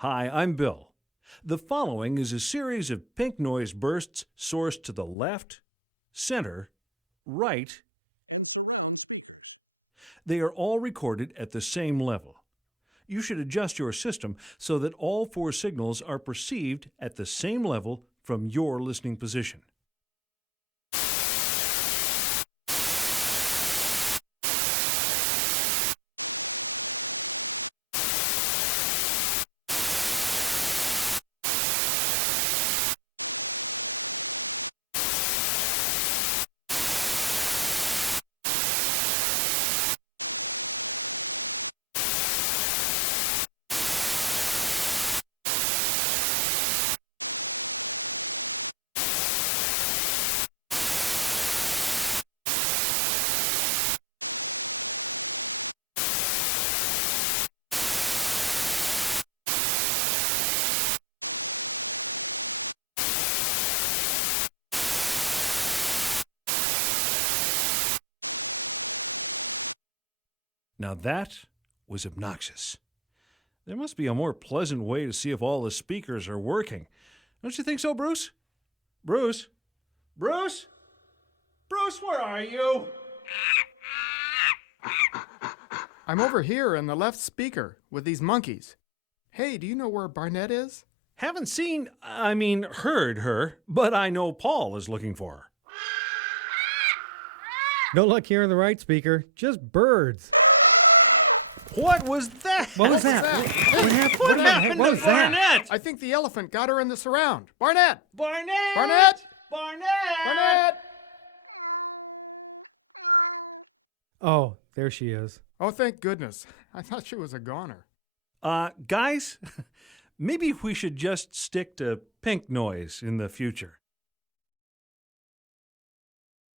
Hi, I'm Bill. The following is a series of pink noise bursts sourced to the left, center, right, and surround speakers. They are all recorded at the same level. You should adjust your system so that all four signals are perceived at the same level from your listening position. Now that was obnoxious. There must be a more pleasant way to see if all the speakers are working. Don't you think so, Bruce? Bruce? Bruce? Bruce, where are you? I'm over here in the left speaker with these monkeys. Hey, do you know where Barnett is? Haven't heard her, but I know Paul is looking for her. No luck here in the right speaker, just birds. What was that? What was that? What happened What to was that? Barnett? I think the elephant got her in the surround. Barnett! Barnett! Barnett! Barnett! Barnett! Oh, there she is. Oh, thank goodness. I thought she was a goner. Guys, maybe we should just stick to pink noise in the future.